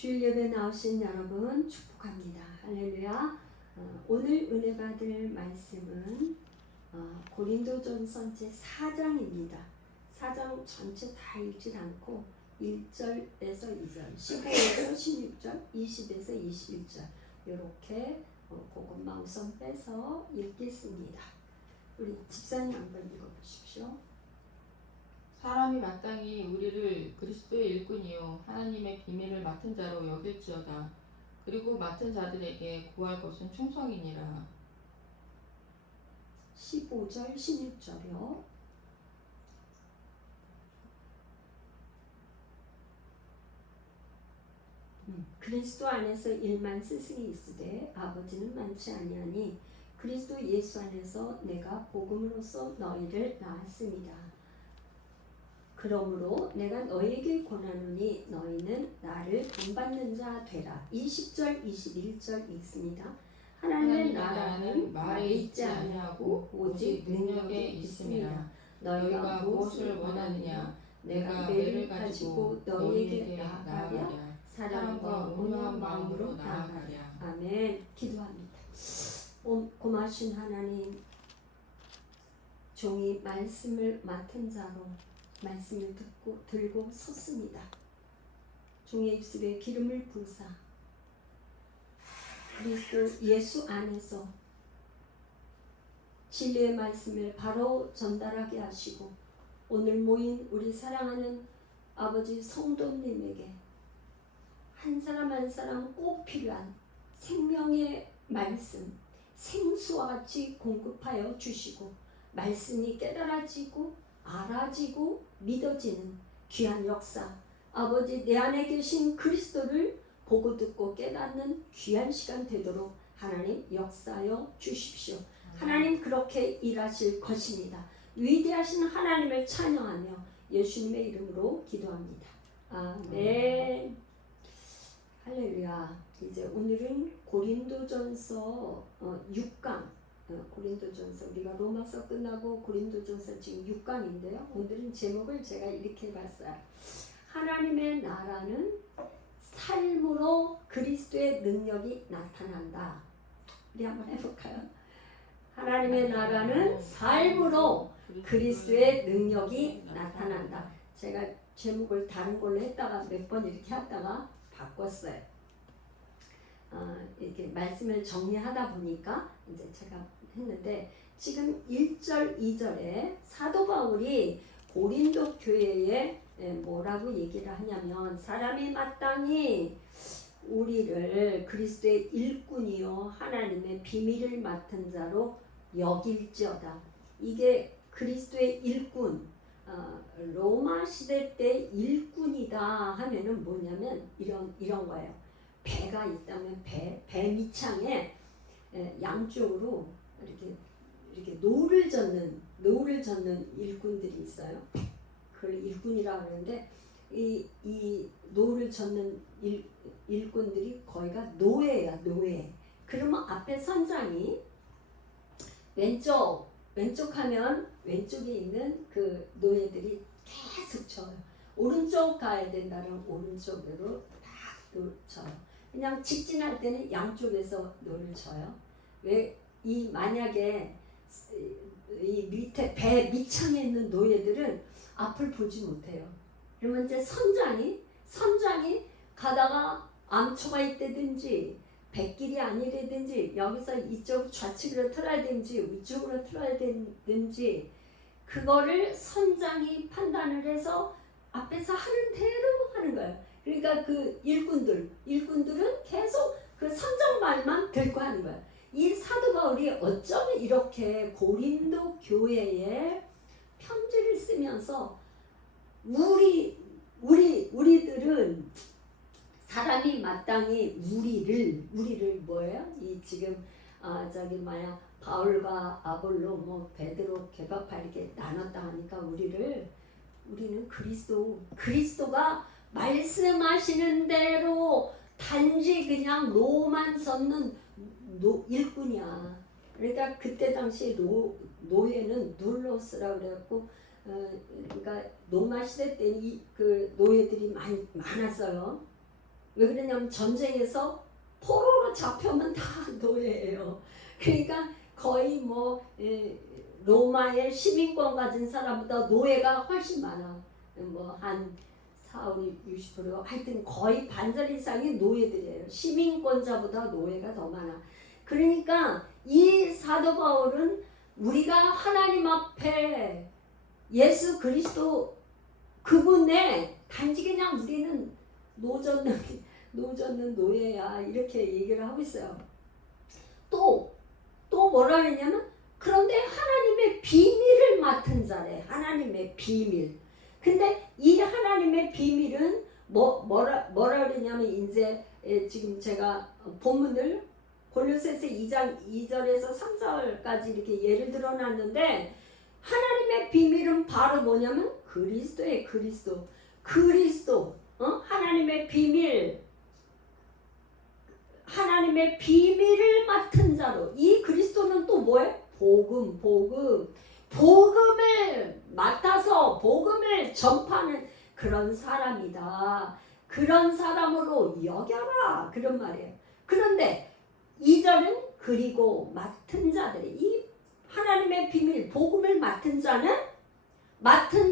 주일 예배 나오신 여러분 축복합니다. 할렐루야. 오늘 은혜 받을 말씀은 고린도전서 제4장입니다. 4장 전체 다 읽지 않고 1절에서 2절, 15에서 16절, 20에서 21절 이렇게 그것만 우선 빼서 읽겠습니다. 우리 집사님 한번 읽어보십시오. 사람이 마땅히 우리를 그리스도의 일꾼이요 하나님의 비밀을 맡은 자로 여길지어다. 그리고 맡은 자들에게 구할 것은 충성이니라. 15절, 16절이요. 그리스도 안에서 일만 스승이 있으되 아버지는 많지 아니하니 그리스도 예수 안에서 내가 복음으로써 너희를 낳았습니다. 그러므로 내가 너희에게 권하노니 너희는 나를 본받는 자 되라. 20절 21절 읽습니다. 하나님의 나라는 말에 있지 아니하고 오직 능력에 있습니다. 너희가 무엇을 원하느냐 내가 매를 가지고 너희에게 나아가랴. 사랑과 온유한 마음으로 나아가랴. 아멘. 기도합니다. 고마우신 하나님, 종이 말씀을 맡은 자로 말씀을 들고 섰습니다. 종의 입술에 기름을 부으사 그리스도 예수 안에서 진리의 말씀을 바로 전달하게 하시고 오늘 모인 우리 사랑하는 아버지 성도님에게 한 사람 한 사람 꼭 필요한 생명의 말씀 생수와 같이 공급하여 주시고 말씀이 깨달아지고 알아지고 믿어지는 귀한 역사, 아버지 내 안에 계신 그리스도를 보고 듣고 깨닫는 귀한 시간 되도록 하나님 역사하여 주십시오. 하나님 그렇게 일하실 것입니다. 위대하신 하나님을 찬양하며 예수님의 이름으로 기도합니다. 아멘. 할렐루야. 이제 오늘은 고린도전서 6강 고린도전서 우리가 로마서 끝나고 고린도전서 지금 6강인데요. 오늘은 제목을 제가 이렇게 봤어요. 하나님의 나라는 삶으로 그리스도의 능력이 나타난다. 우리 한번 해볼까요? 하나님의 나라는 삶으로 그리스도의 능력이 나타난다. 제가 제목을 다른 걸로 했다가 몇 번 이렇게 하다가 바꿨어요. 이렇게 말씀을 정리하다 보니까 이제 제가 했는데 지금 1절 2절에 사도 바울이 고린도 교회에 뭐라고 얘기를 하냐면 사람이 마땅히 우리를 그리스도의 일꾼이요 하나님의 비밀을 맡은 자로 여길지어다. 이게 그리스도의 일꾼 로마 시대 때 일꾼이다 하면은 뭐냐면 이런 거예요. 배가 있다면 배 밑창에 양쪽으로 이렇게 노를 젓는 일꾼들이 있어요. 그걸 일꾼이라고 하는데 이 노를 젓는 일꾼들이 거기가 노예야, 노예. 그러면 앞에 선장이 왼쪽 하면 왼쪽에 있는 그 노예들이 계속 쳐요. 오른쪽 가야 된다면 오른쪽으로 딱 쳐요. 그냥 직진할 때는 양쪽에서 노를 쳐요. 왜 만약에 이 밑에 배 밑창에 있는 노예들은 앞을 보지 못해요. 그러면 이제 선장이 가다가 암초가 있다든지 백길이 아니라든지 여기서 이쪽 좌측으로 틀어야 되는지 위쪽으로 틀어야 되는지 그거를 선장이 판단을 해서 앞에서 하는 대로 하는 거예요. 그러니까 그 일꾼들은 계속 그 선장 말만 듣고 하는 거예요. 이 사도 바울이 어쩌면 이렇게 고린도 교회에 편지를 쓰면서 우리들은 사람이 마땅히 우리를 뭐예요? 이 지금 바울과 아볼로 뭐 베드로 개바파 이렇게 나눴다 하니까 우리는 그리스도가 말씀하시는 대로 단지 그냥 노만 젓는 일꾼이야. 그러니까 그때 당시 노예는 눌로스라고 그래갖고 그러니까 로마 시대 때 그 노예들이 많았어요. 왜 그러냐면 전쟁에서 포로로 잡혀면 다 노예예요. 그러니까 거의 뭐 로마의 시민권 가진 사람보다 노예가 훨씬 많아. 뭐 한 4, 5, 60% 하여튼 거의 반절 이상이 노예들이에요. 시민권자보다 노예가 더 많아. 그러니까 이 사도 바울은 우리가 하나님 앞에 예수 그리스도 그분의 단지 그냥 우리는 노젓는 노예야 이렇게 얘기를 하고 있어요. 또 뭐라 그러냐면 그런데 하나님의 비밀을 맡은 자래. 하나님의 비밀. 근데 이 하나님의 비밀은 뭐라 그러냐면 이제 지금 제가 본문을 골로새서 2장 2절에서 3절까지 이렇게 예를 들어놨는데 하나님의 비밀은 바로 뭐냐면 그리스도의 그리스도 하나님의 비밀을 맡은 자로 이 그리스도는 또 뭐예요? 복음을 맡아서 복음을 전파하는 그런 사람이다. 그런 사람으로 여겨라. 그런 말이에요. 그런데 2절은 그리고 맡은 자들이 이 하나님의 비밀 복음을 맡은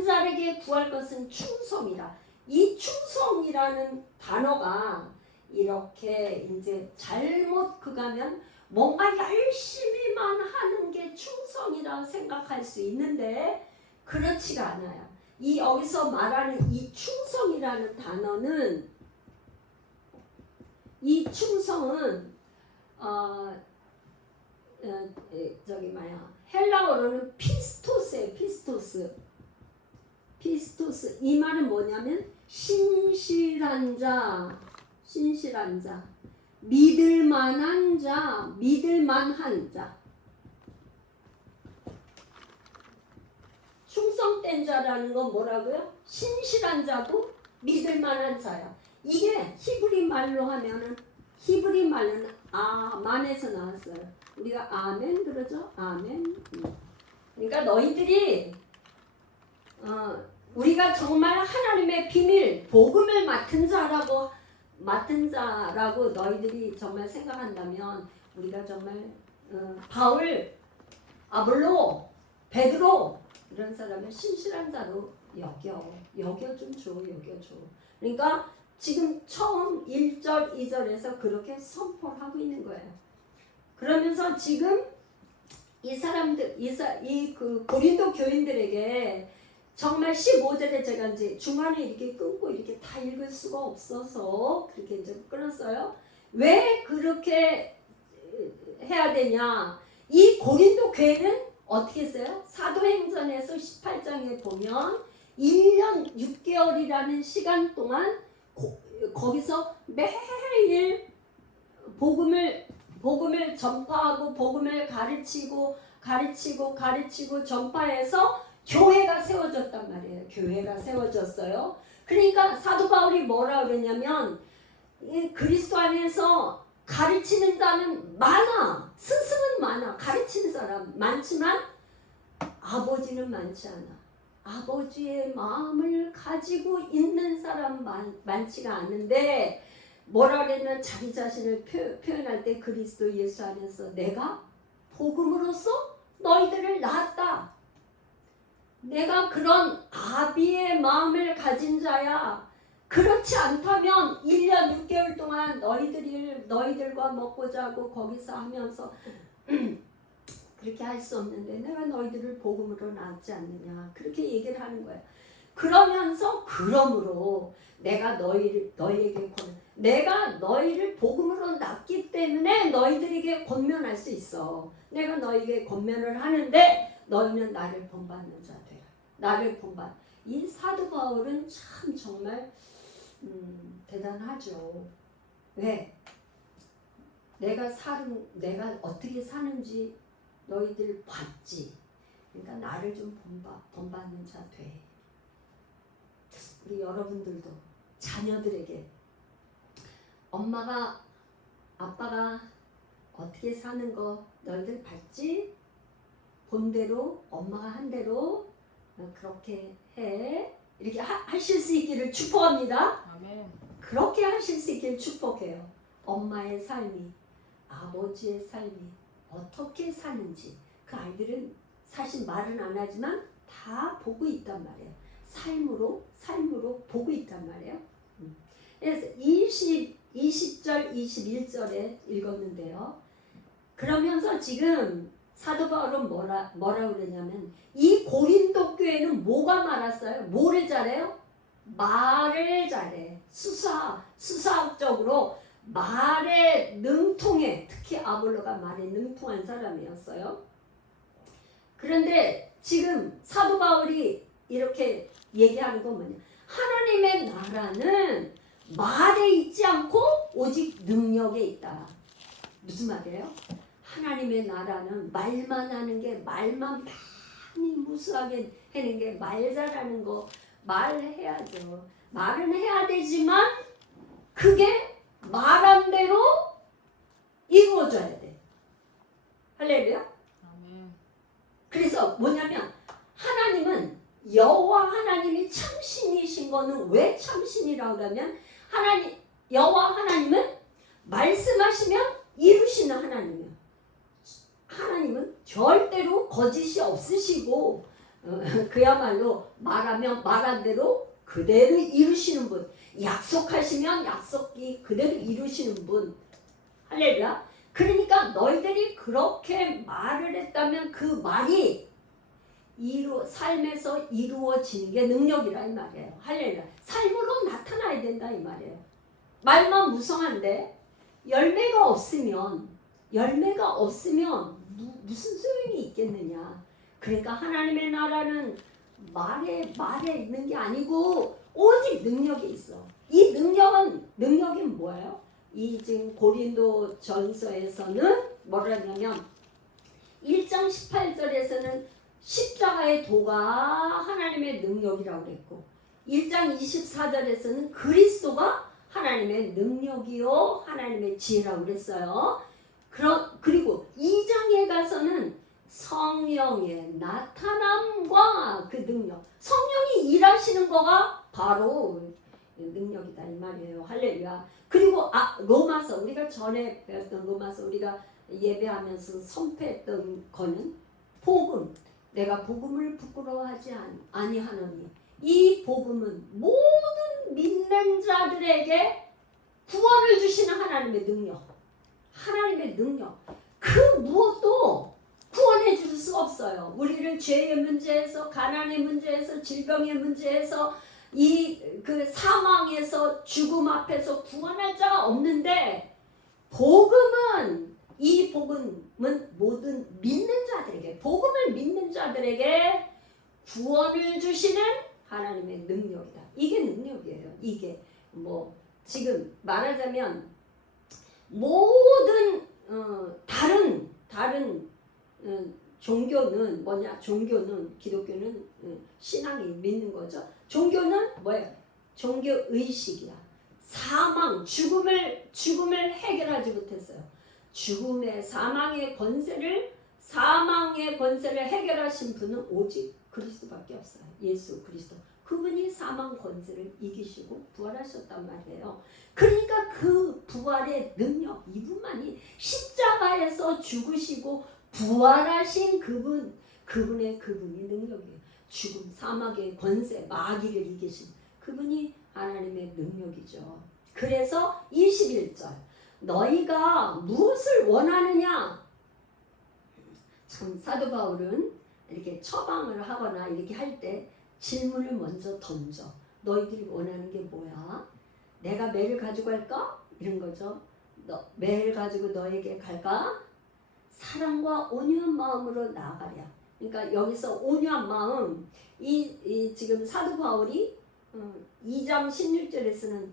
자에게 구할 것은 충성이라. 이 충성이라는 단어가 이렇게 이제 잘못 그가면 뭔가 열심히만 하는 게 충성이라 생각할 수 있는데 그렇지가 않아요. 이 여기서 말하는 이 충성이라는 단어는 이 충성은 헬라어로는 피스토스예요. 피스토스. 이 말은 뭐냐면 신실한 자, 믿을만한 자. 충성된 자라는 건 뭐라고요? 신실한 자고 믿을만한 자야. 이게 히브리 말로 하면은 히브리 말은 아만에서 나왔어요. 우리가 아멘 그러죠? 아멘. 그러니까 너희들이 우리가 정말 하나님의 비밀 복음을 맡은 자라고 너희들이 정말 생각한다면 우리가 정말 바울, 아볼로, 베드로 이런 사람을 신실한 자로 여겨줘. 그러니까 지금 처음 1절, 2절에서 그렇게 선포를 하고 있는 거예요. 그러면서 지금 이 사람들, 그 고린도 교인들에게 정말 15절에 제가 이제 중간에 이렇게 끊고 이렇게 다 읽을 수가 없어서 그렇게 이제 끊었어요. 왜 그렇게 해야 되냐? 이 고린도 교회는 어떻게 했어요? 사도행전에서 18장에 보면 1년 6개월이라는 시간 동안 거기서 매일 복음을 전파하고 복음을 가르치고 전파해서 교회가 세워졌단 말이에요. 교회가 세워졌어요. 그러니까 사도 바울이 뭐라 그러냐면 그리스도 안에서 가르치는 자는 많아. 스승은 많아. 가르치는 사람 많지만 아버지는 많지 않아. 아버지의 마음을 가지고 있는 사람 많지가 않은데 뭐라 그랬냐면 자기 자신을 표현할 때 그리스도 예수 안에서 내가 복음으로써 너희들을 낳았다. 내가 그런 아비의 마음을 가진 자야. 그렇지 않다면 1년 6개월 동안 너희들과 먹고 자고 거기서 하면서 그렇게 할 수 없는데 내가 너희들을 복음으로 낳지 않느냐. 그렇게 얘기를 하는 거예요. 그러므로 내가 내가 너희를 복음으로 낳기 때문에 너희들에게 권면할 수 있어. 내가 너희에게 권면을 하는데 너희는 나를 본받는 자 되라. 나를 본받. 이 사도 바울은 참 정말 대단하죠. 왜? 내가 어떻게 사는지 너희들 봤지. 그러니까 나를 좀 본받는 자 돼. 우리 여러분들도 자녀들에게 엄마가 아빠가 어떻게 사는 거 너희들 봤지? 본 대로 엄마가 한 대로 그렇게 해. 이렇게 하실 수 있기를 축복합니다. 아멘. 그렇게 하실 수 있길 축복해요. 엄마의 삶이, 아버지의 삶이 어떻게 사는지 그 아이들은 사실 말은 안 하지만 다 보고 있단 말이에요. 삶으로 보고 있단 말이에요. 그래서 20절 21절에 읽었는데요. 그러면서 지금 사도 바울은 뭐라 그러냐면 이 고린도 교회는 뭐가 많았어요? 뭐를 잘해요? 말을 잘해. 수사학적으로 말에 능통해. 특히 아볼로가 말에 능통한 사람이었어요. 그런데 지금 사도 바울이 이렇게 얘기하는 건 뭐냐? 하나님의 나라는 말에 있지 않고 오직 능력에 있다. 무슨 말이에요? 하나님의 나라는 말만 하는 게, 말만 많이 무수하게 하는 게, 말 잘하는 거 말해야죠. 말은 해야 되지만 그게 말한 대로 이루어져야 돼. 할렐루야. 아멘. 그래서 뭐냐면 하나님은 여호와 하나님이 참신이신 거는 왜 참신이라고 하면 여호와 하나님은 말씀하시면 이루시는 하나님이에요. 하나님은 절대로 거짓이 없으시고 그야말로 말하면 말한 대로 그대로 이루시는 분, 약속하시면 약속이 그대로 이루시는 분. 할렐루야. 그러니까 너희들이 그렇게 말을 했다면 그 말이 삶에서 이루어지는 게 능력이라 이 말이에요. 할렐루야. 삶으로 나타나야 된다 이 말이에요. 말만 무성한데 열매가 없으면 무슨 소용이 있겠느냐. 그러니까 하나님의 나라는 말에 있는 게 아니고 오직 능력이 있어. 이 능력이 뭐예요? 이 지금 고린도 전서에서는 뭐라 하냐면 1장 18절에서는 십자가의 도가 하나님의 능력이라고 그랬고 1장 24절에서는 그리스도가 하나님의 능력이요 하나님의 지혜라고 그랬어요. 그리고 2장에 가서는 성령의 나타남과 그 능력, 성령이 일하시는 거가 바로 능력이다 이 말이에요. 할렐루야. 그리고 로마서, 우리가 전에 배웠던 로마서, 우리가 예배하면서 선포했던 거는 복음, 내가 복음을 부끄러워하지 아니하노니 이 복음은 모든 믿는 자들에게 구원을 주시는 하나님의 능력, 그 무엇도 구원해 줄 수 없어요. 우리를 죄의 문제에서, 가난의 문제에서, 질병의 문제에서, 그 사망에서, 죽음 앞에서 구원할 자가 없는데 이 복음은 모든 믿는 자들에게, 복음을 믿는 자들에게 구원을 주시는 하나님의 능력이다. 이게 능력이에요. 이게 지금 말하자면 모든 다른 종교는 뭐냐? 기독교는 신앙이 믿는 거죠. 종교는 뭐예요? 종교 의식이야. 사망, 죽음을 해결하지 못했어요. 사망의 권세를 해결하신 분은 오직 그리스도밖에 없어요. 예수 그리스도. 그분이 사망 권세를 이기시고 부활하셨단 말이에요. 그러니까 그 부활의 능력, 이분만이 십자가에서 죽으시고 부활하신 그분이 능력이에요. 죽음, 사막의 권세, 마귀를 이기신 그분이 하나님의 능력이죠. 그래서 21절, 너희가 무엇을 원하느냐? 참 사도 바울은 이렇게 처방을 하거나 이렇게 할 때 질문을 먼저 던져. 너희들이 원하는 게 뭐야? 내가 매를 가지고 갈까? 이런 거죠. 매를 가지고 너에게 갈까? 사랑과 온유한 마음으로 나아가랴. 그러니까 여기서 온유한 마음, 지금 사도 바울이 2장 16절에서는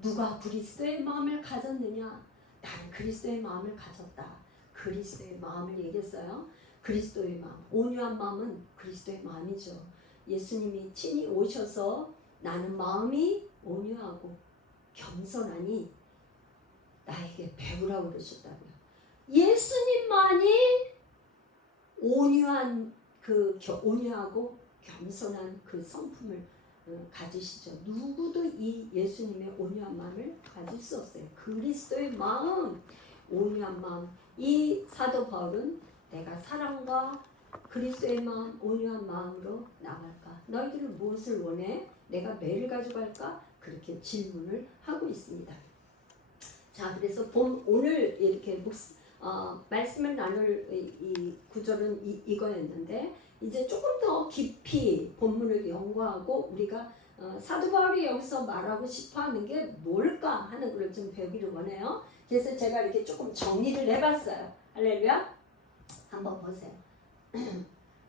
누가 그리스도의 마음을 가졌느냐? 나는 그리스도의 마음을 가졌다. 그리스도의 마음을 얘기했어요. 그리스도의 마음, 온유한 마음은 그리스도의 마음이죠. 예수님이 친히 오셔서 나는 마음이 온유하고 겸손하니 나에게 배우라고 그러셨다고요. 예수님만이 온유하고 겸손한 그 성품을 가지시죠. 누구도 이 예수님의 온유한 마음을 가질 수 없어요. 그리스도의 마음, 온유한 마음. 이 사도 바울은 내가 사랑과 그리스도의 마음, 온유한 마음으로 나갈까? 너희들은 무엇을 원해? 내가 매를 가져갈까? 그렇게 질문을 하고 있습니다. 자, 그래서 오늘 이렇게 말씀을 나눌 이 구절은 이거였는데, 이제 조금 더 깊이 본문을 연구하고 우리가 사도 바울이 여기서 말하고 싶어하는 게 뭘까 하는 걸 좀 배우기를 원해요. 그래서 제가 이렇게 조금 정리를 해봤어요. 할렐루야. 한번 보세요.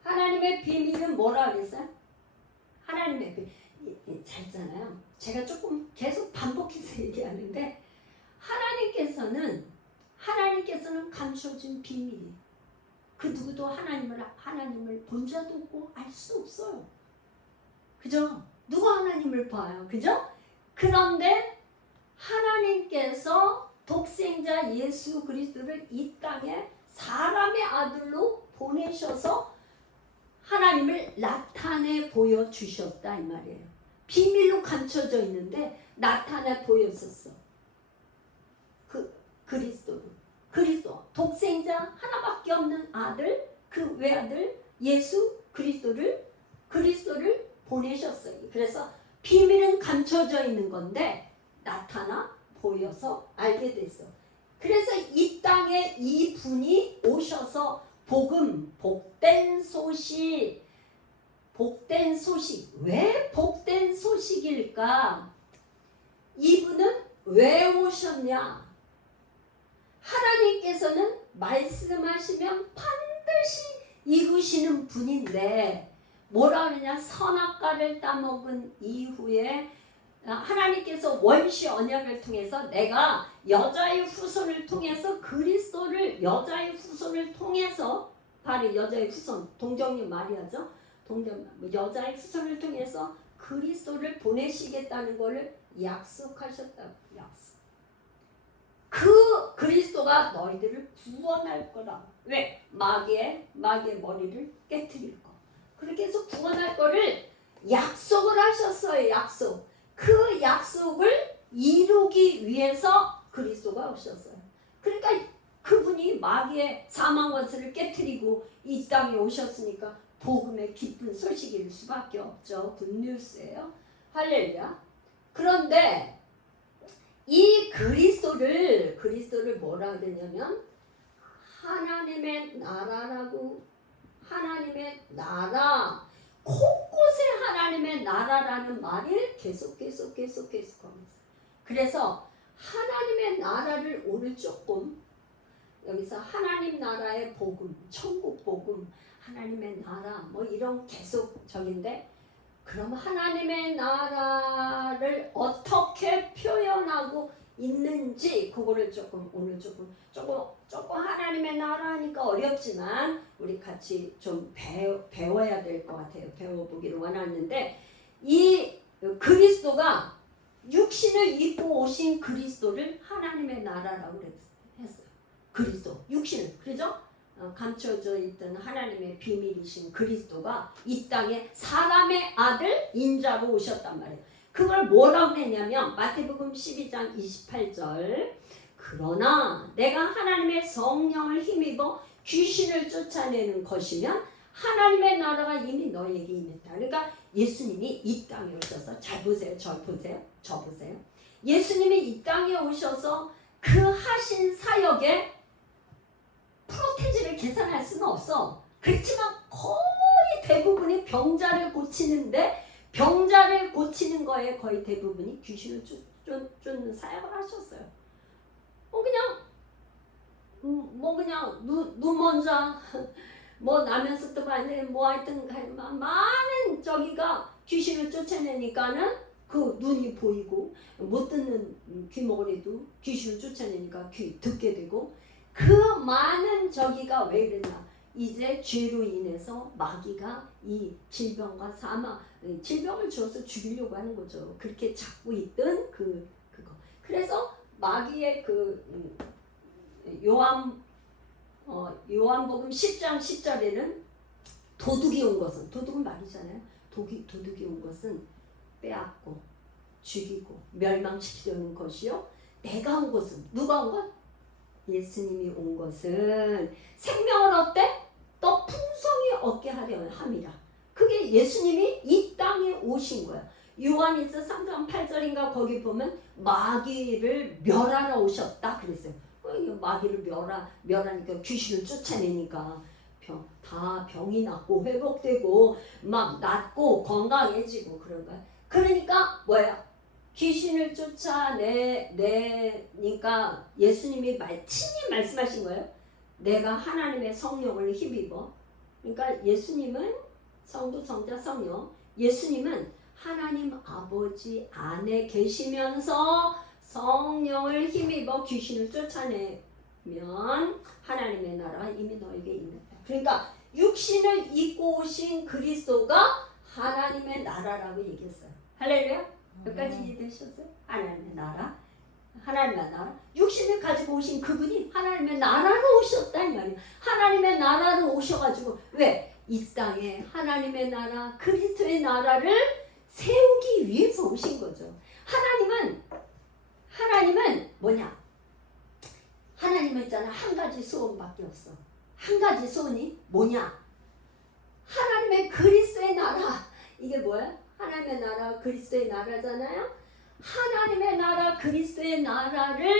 하나님의 비밀은 뭐라 그랬어요? 하나님의 비밀. 잘 있잖아요. 제가 조금 계속 반복해서 얘기하는데, 하나님께서는 감춰진 비밀이, 그 누구도 하나님을 본 자도 없고 알 수 없어요. 그죠? 누가 하나님을 봐요? 그죠? 그런데 하나님께서 독생자 예수 그리스도를 이 땅에 사람의 아들로 보내셔서 하나님을 나타내 보여주셨다 이 말이에요. 비밀로 감춰져 있는데 나타내 보였었어. 그리스도 독생자 하나밖에 없는 아들, 그 외아들 예수 그리스도를 보내셨어요. 그래서 비밀은 감춰져 있는 건데 나타나 보여서 알게 됐어. 그래서 이 땅에 이 분이 오셔서 복된 소식. 왜 복된 소식일까? 이분은 왜 오셨냐? 하나님께서는 말씀하시면 반드시 이루시는 분인데, 뭐라 그러냐? 선악과를 따먹은 이후에 하나님께서 원시 언약을 통해서 내가 여자의 후손을 통해서 그리스도를, 여자의 후손을 통해서, 바로 여자의 후손, 동정녀 마리아죠. 여자의 후손을 통해서 그리스도를 보내시겠다는 것을 약속하셨다고. 그 그리스도가 너희들을 구원할 거라. 왜? 마귀의 머리를 깨트릴 거. 그렇게 해서 구원할 거를 약속을 하셨어요. 그 약속을 이루기 위해서 그리스도가 오셨어요. 그러니까 그분이 마귀의 사망 원수를 깨트리고 이 땅에 오셨으니까 복음의 기쁜 소식일 수밖에 없죠. 굿뉴스예요. 할렐루야. 그런데 이 그리스도를 뭐라 그러냐면 하나님의 나라라고, 하나님의 나라, 곳곳에 하나님의 나라라는 말을 계속 하면서, 그래서 하나님의 나라를 오늘 조금 여기서 하나님 나라의 복음, 천국 복음, 하나님의 나라 뭐 이런 계속적인데, 그럼 하나님의 나라를 어떻게 표현하고 있는지 그거를 오늘 조금 하나님의 나라 하니까 어렵지만 우리 같이 좀 배워야 될 것 같아요. 배워보기를 원하는데, 이 그리스도가 육신을 입고 오신 그리스도를 하나님의 나라라고 했어요. 그리스도 육신을, 그죠? 감춰져 있던 하나님의 비밀이신 그리스도가 이 땅에 사람의 아들 인자로 오셨단 말이에요. 그걸 뭐라고 했냐면 마태복음 12장 28절, 그러나 내가 하나님의 성령을 힘입어 귀신을 쫓아내는 것이면 하나님의 나라가 이미 너에게 임했다. 그러니까 예수님이 이 땅에 오셔서, 잘 보세요. 저 보세요. 예수님이 이 땅에 오셔서 그 하신 사역에 프로테지를 계산할 수는 없어. 그렇지만 거의 대부분이 병자를 고치는데, 병자를 고치는 거에 거의 대부분이 귀신을 쫓는 사역을 하셨어요. 그냥 눈 먼저 뭐 나면서 또 봤는데 뭐 하여튼 많은 저기가 귀신을 쫓아내니까는 그 눈이 보이고, 못 듣는 귀머거리도 귀신을 쫓아내니까 귀 듣게 되고, 그 많은 저기가 왜 이랬나? 이제 죄로 인해서 마귀가 이 질병과 질병을 주어서 죽이려고 하는 거죠. 그렇게 잡고 있던 그거. 그래서 마귀의 요한복음 10장 10절에는 도둑이 온 것은, 도둑은 말이잖아요. 도둑이 온 것은 빼앗고 죽이고 멸망시키려는 것이요. 내가 온 것은 누가 온 것? 예수님이 온 것은 생명을 얻되 또 풍성히 얻게 하려 함이라. 그게 예수님이 이 땅에 오신 거야. 요한일서 3장 8절인가 거기 보면 마귀를 멸하러 오셨다 그랬어요. 마귀를 멸하니까 귀신을 쫓아내니까 다 병이 낫고 회복되고 막 낫고 건강해지고 그런 거야. 그러니까 뭐야? 귀신을 쫓아내니까 예수님이 친히 말씀하신 거예요. 내가 하나님의 성령을 힘입어. 그러니까 예수님은 성부, 성자, 성령. 예수님은 하나님 아버지 안에 계시면서 성령을 힘입어 귀신을 쫓아내면 하나님의 나라가 이미 너에게 임했다. 그러니까 육신을 입고 오신 그리스도가 하나님의 나라라고 얘기했어요. 할렐루야. 여기까지 이해되셨어요? 하나님의 나라. 하나님의 나라. 육신을 가지고 오신 그분이 하나님의 나라로 오셨다 이 말이에요. 하나님의 나라로 오셔가지고 왜? 이 땅에 하나님의 나라, 그리스도의 나라를 세우기 위해서 오신 거죠. 하나님은 뭐냐? 하나님은 있잖아. 한 가지 소원밖에 없어. 한 가지 소원이 뭐냐? 하나님의 그리스도의 나라. 이게 뭐야? 하나님의 나라, 그리스도의 나라잖아요. 하나님의 나라, 그리스도의 나라를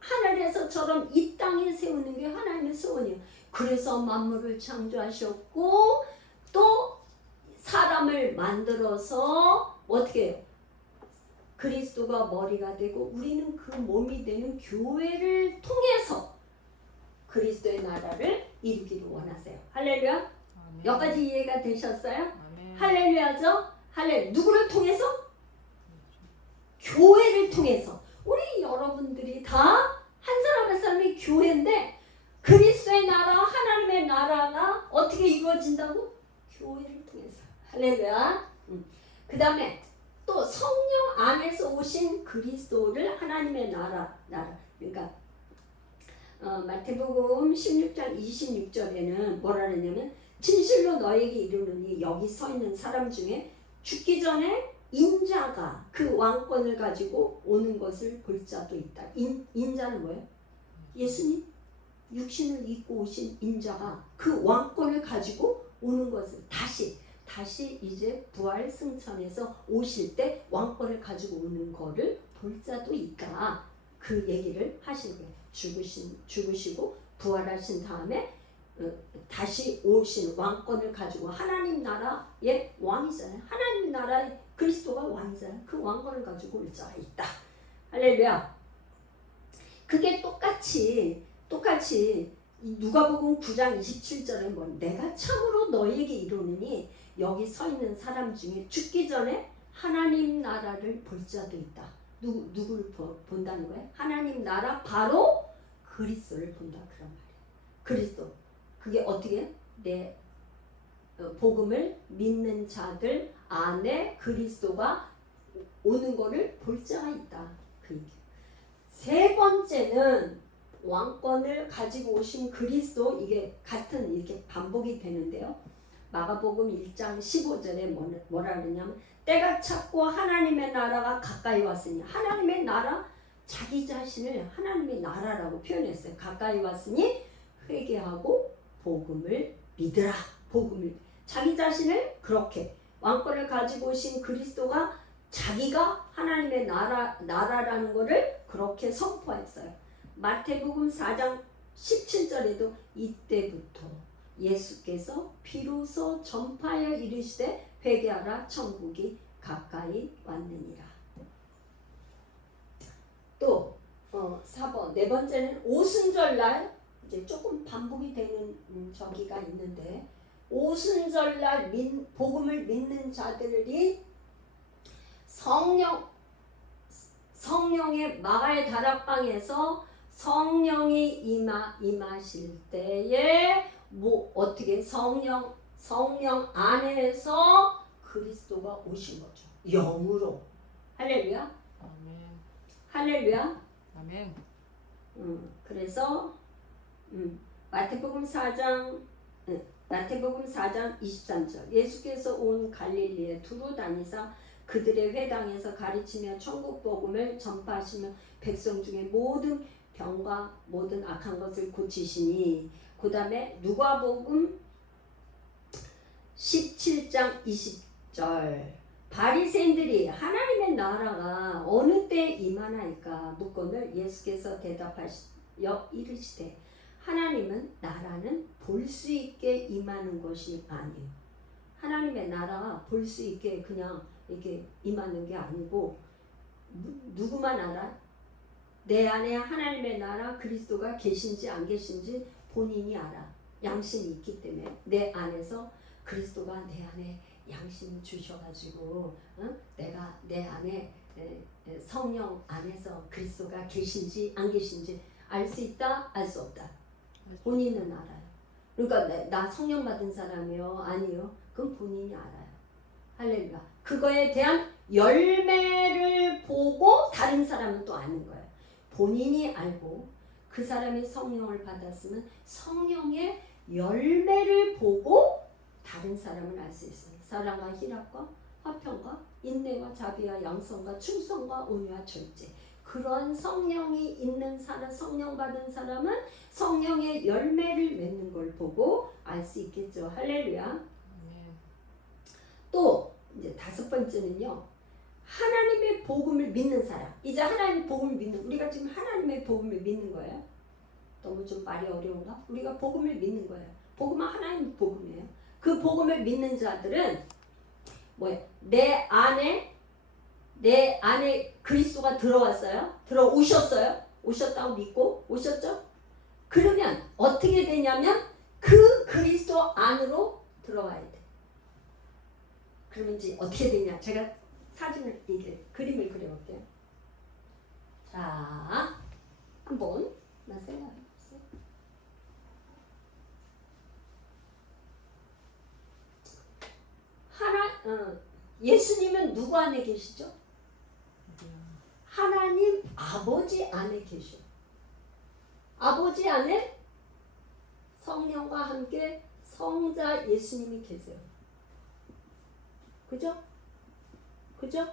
하늘에서처럼 이 땅에 세우는 게 하나님의 소원이에요. 그래서 만물을 창조하셨고 또 사람을 만들어서 어떻게 해요? 그리스도가 머리가 되고 우리는 그 몸이 되는 교회를 통해서 그리스도의 나라를 이루기를 원하세요. 할렐루야. 아멘. 여기까지 이해가 되셨어요? 아멘. 할렐루야죠? 할렐루야. 누구를 통해서? 교회를 통해서. 우리 여러분들이 다 한 사람 한 사람이 교회인데 그리스도의 나라, 하나님의 나라가 어떻게 이루어진다고? 교회를 통해서. 할렐루야. 그 다음에 또 성령 안에서 오신 그리스도를 하나님의 나라. 그러니까 마태복음 16장 26절에는 뭐라 그랬냐면 진실로 너에게 이르노니 여기 서 있는 사람 중에 죽기 전에 인자가 그 왕권을 가지고 오는 것을 볼 자도 있다. 인자는 뭐예요? 예수님. 육신을 입고 오신 인자가 그 왕권을 가지고 오는 것을 다시 이제 부활 승천에서 오실 때 왕권을 가지고 오는 거를 볼 자도 있다. 그 얘기를 하시는 거예요. 죽으시고 부활하신 다음에 다시 오신 왕권을 가지고 하나님 나라의 왕이잖아요. 하나님 나라의 그리스도가 왕이잖아요. 그 왕권을 가지고 올 자가 있다. 할렐루야. 그게 똑같이 누가복음 9장 27절에 뭐 내가 참으로 너희에게 이르노니 여기 서 있는 사람 중에 죽기 전에 하나님 나라를 볼 자도 있다. 누구를 본다는 거예요? 하나님 나라 바로 그리스도를 본다 그런 말이에요. 그리스도. 그게 어떻게? 내 복음을 믿는 자들 안에 그리스도가 오는 거를 볼 자가 있다. 그 얘기. 세 번째는 왕권을 가지고 오신 그리스도. 이게 같은 이렇게 반복이 되는데요. 마가복음 1장 15절에 뭐라 그러냐면 때가 찼고 하나님의 나라가 가까이 왔으니 하나님의 나라 자기 자신을 하나님의 나라라고 표현했어요. 가까이 왔으니 회개하고 복음을 믿으라. 복음을 자기 자신을 그렇게 왕권을 가지고 오신 그리스도가 자기가 하나님의 나라라는 것을 그렇게 선포했어요. 마태복음 4장 17절에도 이때부터 예수께서 비로소 전파하여 이르시되 회개하라 천국이 가까이 왔느니라. 또 4번 네 번째는 오순절날 이제 조금 반복이 되는 저기가 있는데 오순절날 복음을 믿는 자들이 성령의 마가의 다락방에서 성령이 임하실 때에 뭐 어떻게 성령 안에서 그리스도가 오신 거죠. 영으로. 할렐루야. 아멘. 할렐루야. 아멘. 그래서 마태복음 4장 마태복음 4장 23절 예수께서 온 갈릴리에 두루 다니사 그들의 회당에서 가르치며 천국 복음을 전파하시며 백성 중에 모든 병과 모든 악한 것을 고치시니 그 다음에 누가복음 17장 20절 바리새인들이 하나님의 나라가 어느 때 임하나이까 묻거늘 예수께서 대답하여 이르시되 하나님은 나라는 볼 수 있게 임하는 것이 아니에요. 하나님의 나라가 볼 수 있게 그냥 이렇게 임하는 게 아니고 누구만 알아? 내 안에 하나님의 나라 그리스도가 계신지 안 계신지 본인이 알아. 양심이 있기 때문에 내 안에서 그리스도가 내 안에 양심을 주셔가지고 내가 내 안에 성령 안에서 그리스도가 계신지 안 계신지 알 수 있다? 알 수 없다? 본인은 알아요. 그러니까 나 성령 받은 사람이요? 아니요. 그건 본인이 알아요. 할렐루야. 그거에 대한 열매를 보고 다른 사람은 또 아는 거예요. 본인이 알고 그 사람이 성령을 받았으면 성령의 열매를 보고 다른 사람을 알 수 있어요. 사랑과 희락과 화평과 인내와 자비와 양성과 충성과 온유와 절제. 그런 성령이 있는 사람, 성령 받은 사람은 성령의 열매를 맺는 걸 보고 알 수 있겠죠. 할렐루야. 또 이제 다섯 번째는요. 하나님의 복음을 믿는 사람. 이제 하나님의 복음을 믿는, 우리가 지금 하나님의 복음을 믿는 거예요. 너무 좀 말이 어려운가? 우리가 복음을 믿는 거예요. 복음은 하나님의 복음이에요. 그 복음을 믿는 자들은 뭐예요? 내 안에 그리스도가 들어왔어요? 들어오셨어요? 오셨다고 믿고 오셨죠? 그러면 어떻게 되냐면 그 그리스도 안으로 들어와야 돼. 그러면 이제 어떻게 되냐? 제가 사진을 이게 그림을 그려볼게요. 자, 한번 생각해보세요. 예수님은 누구 안에 계시죠? 하나님 아버지 안에 계셔. 아버지 안에 성령과 함께 성자 예수님이 계세요. 그죠? 그죠?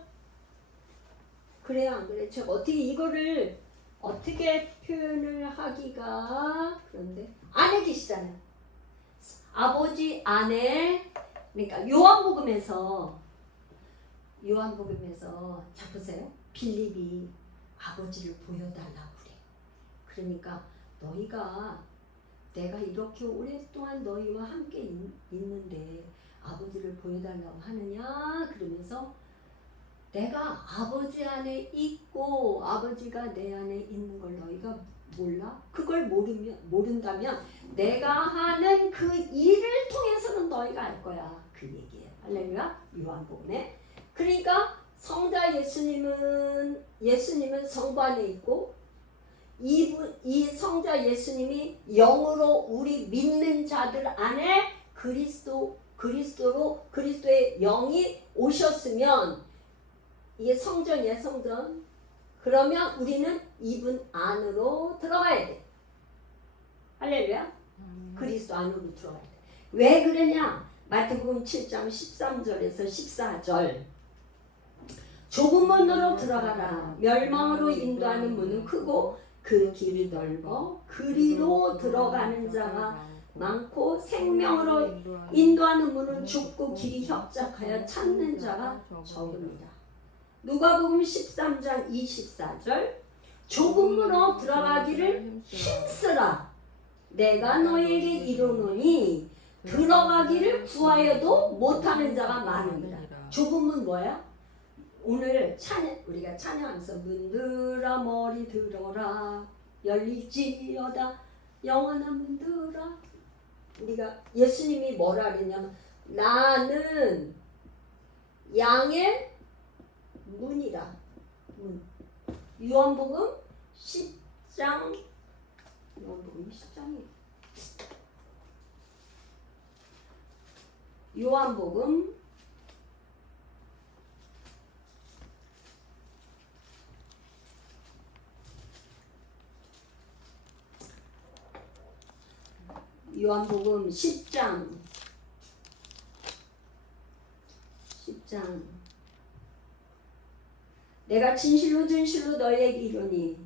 그래요, 안 그래? 제가 어떻게 이거를 어떻게 표현을 하기가 그런데 안에 계시잖아요. 아버지 안에, 그러니까 요한복음에서 자 보세요. 빌립이 아버지를 보여달라고 그래. 그러니까 너희가 내가 이렇게 오랫동안 너희와 함께 있는데 아버지를 보여달라고 하느냐? 그러면서 내가 아버지 안에 있고 아버지가 내 안에 있는 걸 너희가 몰라? 그걸 모른다면 내가 하는 그 일을 통해서는 너희가 알 거야. 그 얘기예요. 할렐루야. 요한복음에. 그러니까 성자 예수님은 성부 안에 있고 이 성자 예수님이 영으로 우리 믿는 자들 안에 그리스도의 영이 오셨으면 이게 성전이야, 성전. 그러면 우리는 이분 안으로 들어가야 돼. 할렐루야. 그리스도 안으로 들어가야 돼. 왜 그러냐? 마태복음 7장 13절에서 14절. 좁은 문으로 들어가라. 멸망으로 인도하는 문은 크고 그 길이 넓어 그리로 들어가는 자가 많고 생명으로 인도하는 문은 좁고 길이 협착하여 찾는 자가 적습니다. 누가복음 13장 24절. 좁은 문으로 들어가기를 힘쓰라. 내가 너희에게 이르노니 들어가기를 구하여도 못하는 자가 많습니다. 좁은 문 뭐야? 오늘 우리가 찬양하면서 문들아 머리 들어라 열릴지어다 영원한 문들아. 우리가 예수님이 뭐라 그랬냐면 나는 양의 문이라. 문. 요한복음 10장 요한복음 10장 10장. 내가 진실로 진실로 너희에게 이르노니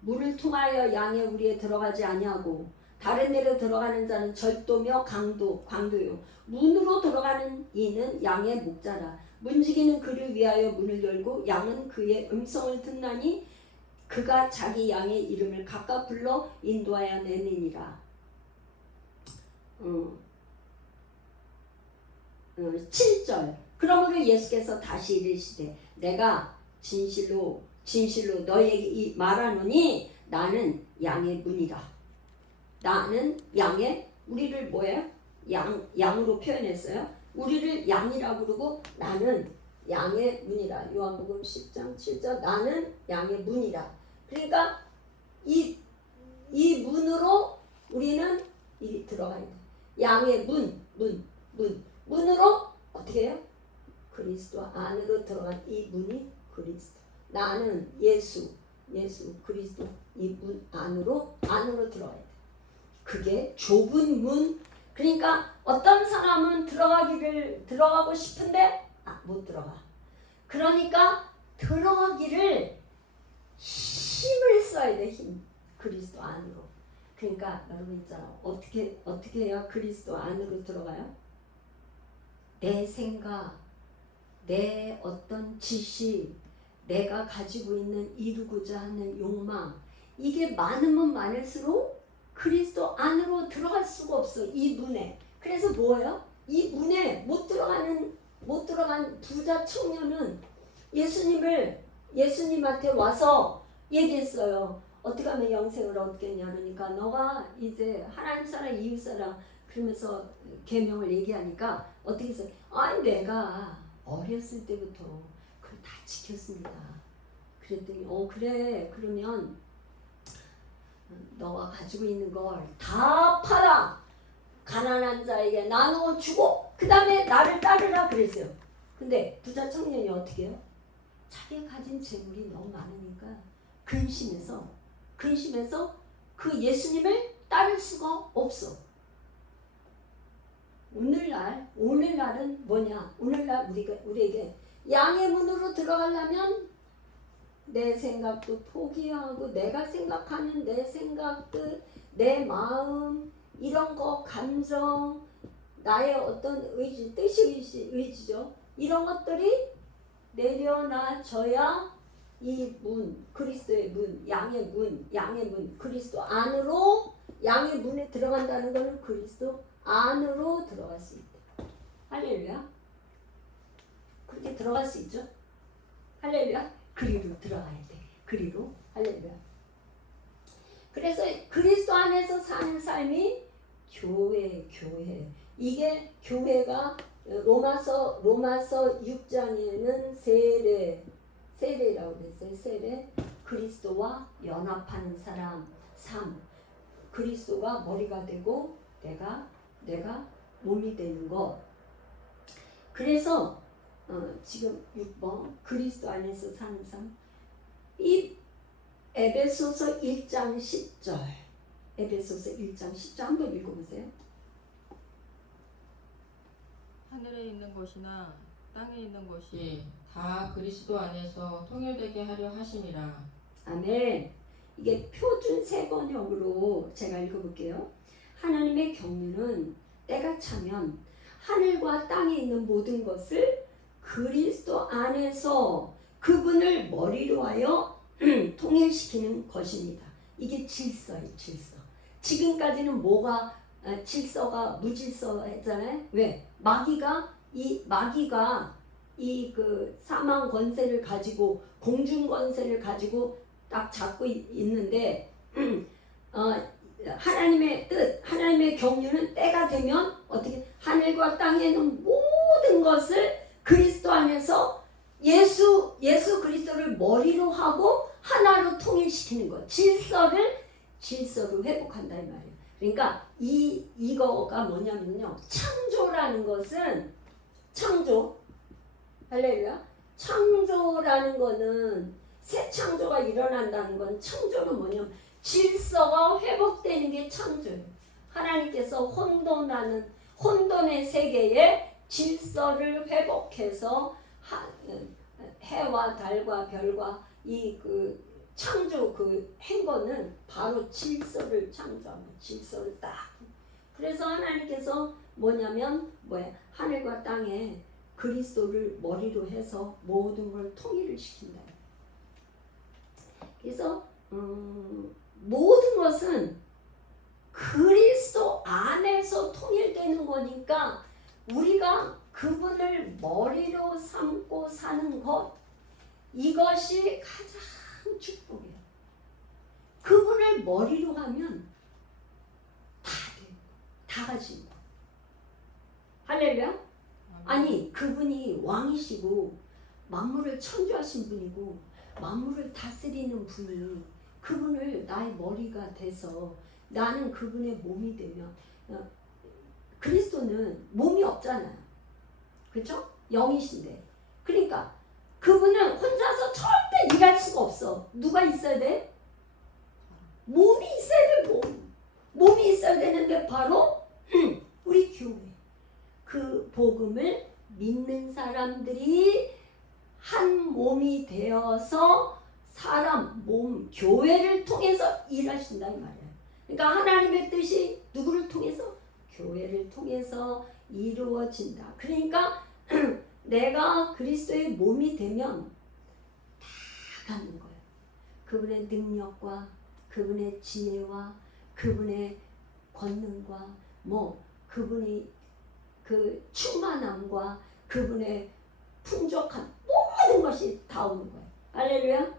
물을 통하여 양의 우리에 들어가지 아니하고 다른 데로 들어가는 자는 절도며 광도요. 문으로 들어가는 이는 양의 목자라. 문지기는 그를 위하여 문을 열고 양은 그의 음성을 듣나니 그가 자기 양의 이름을 각각 불러 인도하여 내니니라. 7절. 그러므로 예수께서 다시 이르시되 내가 진실로 너희에게 말하노니 나는 양의 문이라. 나는 양의, 우리를 뭐예요? 양으로 표현했어요. 우리를 양이라고 그러고 나는 양의 문이라. 요한복음 10장 7절. 나는 양의 문이라. 그러니까 이 문으로 우리는 들어가야 돼. 양의 문으로 어떻게 해요? 그리스도 안으로 들어간 이 문이 그리스도. 나는 예수 그리스도 이 문 안으로 들어가야 돼. 그게 좁은 문. 그러니까 어떤 사람은 들어가고 싶은데 못 들어가. 그러니까 들어가기를 힘을 써야 돼. 힘. 그리스도 안으로. 그러니까 여러분 있잖아. 어떻게 해야 그리스도 안으로 들어가요? 내 생각, 내 어떤 지식, 내가 가지고 있는 이루고자 하는 욕망, 이게 많으면 많을수록 그리스도 안으로 들어갈 수가 없어. 이 문에. 그래서 뭐예요? 이 문에 못 들어간 부자 청년은 예수님한테 와서 얘기했어요. 어떻게 하면 영생을 얻겠냐. 그러니까 너가 이제 하나님 사랑 이웃 사랑 그러면서 계명을 얘기하니까 어떻게 했어요? 아니 내가 어렸을 때부터 그걸 다 지켰습니다. 그랬더니 그래 그러면 너가 가지고 있는 걸 다 팔아 가난한 자에게 나누어 주고 그 다음에 나를 따르라 그랬어요. 근데 부자 청년이 어떻게 해요? 자기가 가진 재물이 너무 많으니까 근심해서 그 예수님을 따를 수가 없어. 오늘날은 뭐냐? 오늘날 우리에게 양의 문으로 들어가려면 내 생각도 포기하고 내가 생각하는 내 생각들, 내 마음, 이런 거 감정, 나의 어떤 의지, 의지죠. 이런 것들이 내려놔져야 이 문, 그리스도의 문, 양의 문, 그리스도 안으로 양의 문에 들어간다는 것은 그리스도 안으로 들어갈 수 있다. 할렐루야. 그렇게 들어갈 수 있죠. 할렐루야. 그리로 들어가야 돼. 그리로. 할렐루야. 그래서 그리스도 안에서 사는 삶이 교회. 이게 교회가 로마서 6장에는 세례라고 그랬어요. 세례. 그리스도와 연합하는 사람. 3. 그리스도가 머리가 되고 내가 몸이 되는 것. 그래서 지금 6번 그리스도 안에서 사는 삶. 이 에베소서 1장 10절. 에베소서 1장 10절 한번 읽어보세요. 하늘에 있는 것이나 땅에 있는 것이 다 그리스도 안에서 통일되게 하려 하심이라. 아멘. 이게 표준 세번역으로 제가 읽어볼게요. 하나님의 경륜은 때가 차면 하늘과 땅에 있는 모든 것을 그리스도 안에서 그분을 머리로 하여 통일시키는 것입니다. 이게 질서예요. 질서. 지금까지는 뭐가 질서가 무질서 했잖아요. 왜? 마귀가 이 그 사망 권세를 가지고 공중 권세를 가지고 딱 잡고 있는데 하나님의 뜻, 하나님의 경륜은 때가 되면 어떻게 하늘과 땅에 있는 모든 것을 그리스도 안에서 예수 그리스도를 머리로 하고 하나로 통일시키는 것. 질서를 회복한다 이 말이에요. 그러니까 이거가 뭐냐면요. 창조라는 것은 할렐루야. 창조라는 거는 새 창조가 일어난다는 건 창조는 뭐냐면 질서가 회복되는 게 창조예요. 하나님께서 혼돈의 세계에 질서를 회복해서 해와 달과 별과 이 그 창조 그 한 거는 바로 질서를 창조하는 질서를 딱. 그래서 하나님께서 뭐냐면 하늘과 땅에 그리스도를 머리로 해서 모든 걸 통일을 시킨다. 그래서 모든 것은 그리스도 안에서 통일되는 거니까 우리가 그분을 머리로 삼고 사는 것, 이것이 가장 축복이에요. 그분을 머리로 하면 다 돼요. 다 가진 거. 할렐루야. 아니 그분이 왕이시고 만물을 창조하신 분이고 만물을 다스리는 분이 그분을 나의 머리가 돼서 나는 그분의 몸이 되면 그리스도는 몸이 없잖아요. 그렇죠? 영이신데. 그러니까 그분은 혼자서 절대 일할 수가 없어. 누가 있어야 돼? 몸이 있어야 돼. 몸이 있어야 되는데 바로 우리 교회. 그 복음을 믿는 사람들이 한 몸이 되어서 사람, 몸, 교회를 통해서 일하신단 말이에요. 그러니까 하나님의 뜻이 누구를 통해서? 교회를 통해서 이루어진다. 그러니까 내가 그리스도의 몸이 되면 다 갖는 거예요. 그분의 능력과 그분의 지혜와 그분의 권능과 그분의 그 충만함과 그분의 풍족한 모든 것이 다 오는 거예요. 할렐루야.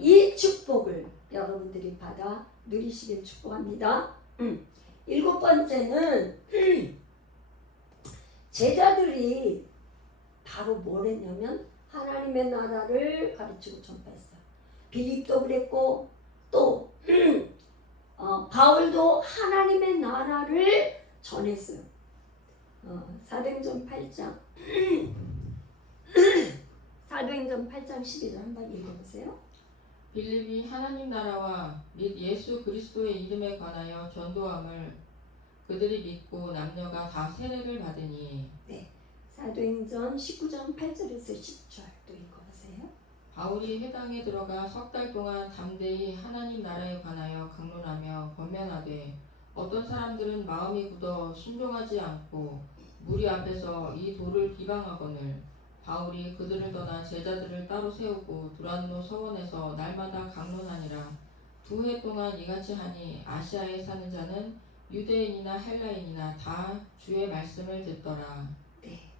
이 축복을 여러분들이 받아 누리시길 축복합니다. 7번째는 제자들이 바로 뭘 했냐면 하나님의 나라를 가르치고 전파했어요. 빌립도 그랬고 또 바울도 하나님의 나라를 전했어요. 사도행전 8장 사도행전 8장 11을 한번 읽어보세요. 빌립이 하나님 나라와 및 예수 그리스도의 이름에 관하여 전도함을 그들이 믿고 남녀가 다 세례를 받으니. 네, 사도행전 19장 8절에서 10절 또 읽어보세요. 바울이 회당에 들어가 3달 동안 담대히 하나님 나라에 관하여 강론하며 권면하되 어떤 사람들은 마음이 굳어 순종하지 않고 무리 앞에서 이 도를 비방하거늘 바울이 그들을 떠나 제자들을 따로 세우고 두란노 서원에서 날마다 강론하니라. 2해 동안 이같이 하니 아시아에 사는 자는 유대인이나 헬라인이나 다 주의 말씀을 듣더라. 네,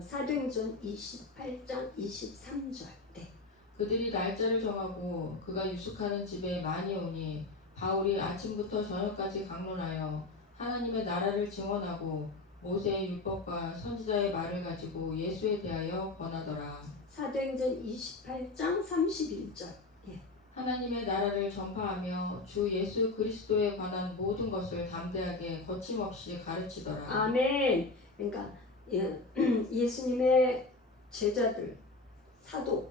사도행전 28장 23절. 네. 그들이 날짜를 정하고 그가 유숙하는 집에 많이 오니 바울이 아침부터 저녁까지 강론하여 하나님의 나라를 증언하고 모세의 율법과 선지자의 말을 가지고 예수에 대하여 권하더라. 사도행전 28장 31절. 예. 하나님의 나라를 전파하며 주 예수 그리스도에 관한 모든 것을 담대하게 거침없이 가르치더라. 아멘. 그러니까 예수님의 제자들 사도